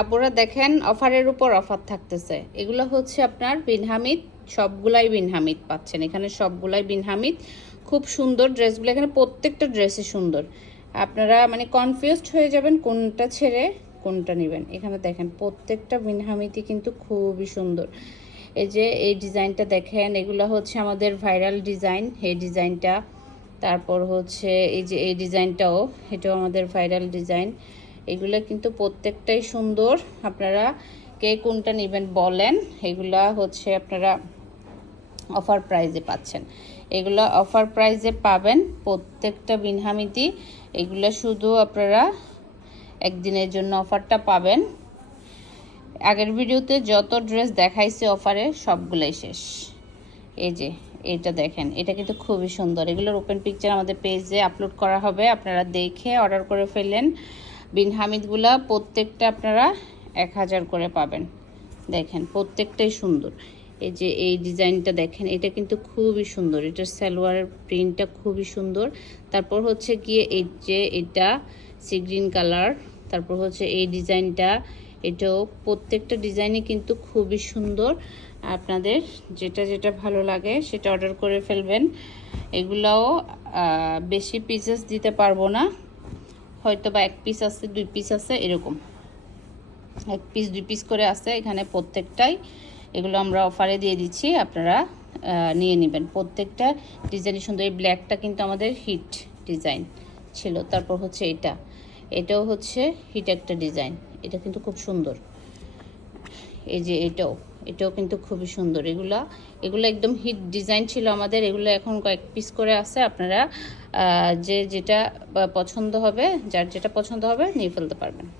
আপুরা দেখেন অফারের উপর অফার থাকতেছে। এগুলো হচ্ছে আপনার বিন হামিদ, সবগুলাই বিন হামিদ পাচ্ছেন এখানে, সবগুলাই বিন হামিদ। খুব সুন্দর ড্রেসগুলো, এখানে প্রত্যেকটা ড্রেসই সুন্দর। আপনারা মানে কনফিউজড হয়ে যাবেন কোনটা ছেড়ে কোনটা নেবেন। এখানে দেখেন প্রত্যেকটা বিন হামিদই কিন্তু খুবই সুন্দর। এই যে এই ডিজাইনটা দেখেন, এগুলো হচ্ছে আমাদের ভাইরাল ডিজাইন, এই ডিজাইনটা। তারপর হচ্ছে এই যে এই ডিজাইনটাও, এটাও আমাদের ভাইরাল ডিজাইন। এগুলো কিন্তু প্রত্যেকটাই সুন্দর। আপনারা কে কোনটা নেবেন বলেন। এগুলা হচ্ছে আপনারা অফার প্রাইজে পাচ্ছেন, এগুলো অফার প্রাইজে পাবেন প্রত্যেকটা বিন হামিদি। এগুলো শুধু আপনারা একদিনের জন্য অফারটা পাবেন। আগের ভিডিওতে যত ড্রেস দেখাইছে অফারে সবগুলাই শেষ। এই যে এটা দেখেন, এটা কিন্তু খুবই সুন্দর। এগুলোর ওপেন পিকচার আমাদের পেজে আপলোড করা হবে, আপনারা দেখে অর্ডার করে ফেলেন। বিন হামিদগুলা প্রত্যেকটা আপনারা 1000 করে পাবেন। দেখেন প্রত্যেকটাই সুন্দর। এই যে এই ডিজাইনটা দেখেন, এটা কিন্তু খুবই সুন্দর, এটার সালোয়ারের প্রিন্টটা খুবই সুন্দর। তারপর হচ্ছে গিয়ে এই যে এটা সি গ্রিন কালার, তারপর হচ্ছে এই ডিজাইনটা, এটাও প্রত্যেকটা ডিজাইনই কিন্তু খুবই সুন্দর। আপনাদের যেটা যেটা ভালো লাগে সেটা অর্ডার করে ফেলবেন। এগুলাও বেশি পিসেস দিতে পারবো না, হয়তো বা 1 পিস আছে 2 পিস আছে, এরকম 1 পিস 2 পিস করে আছে এখানে প্রত্যেকটাই। এগুলো আমরা অফারে দিয়ে দিচ্ছি, আপনারা নিয়ে নেবেন। প্রত্যেকটা ডিজাইনই সুন্দর। এই ব্ল্যাকটা কিন্তু আমাদের হিট ডিজাইন ছিল। তারপর হচ্ছে এটাও হচ্ছে হিট একটা ডিজাইন, এটা কিন্তু খুব সুন্দর। এই যে এটাও কিন্তু খুবই সুন্দর। এগুলো একদম হিট ডিজাইন ছিল আমাদের। এগুলো এখন কয়েক পিস করে আছে, আপনারা যে যেটা পছন্দ হবে, যার যেটা পছন্দ হবে নিয়ে ফেলতে পারবেন।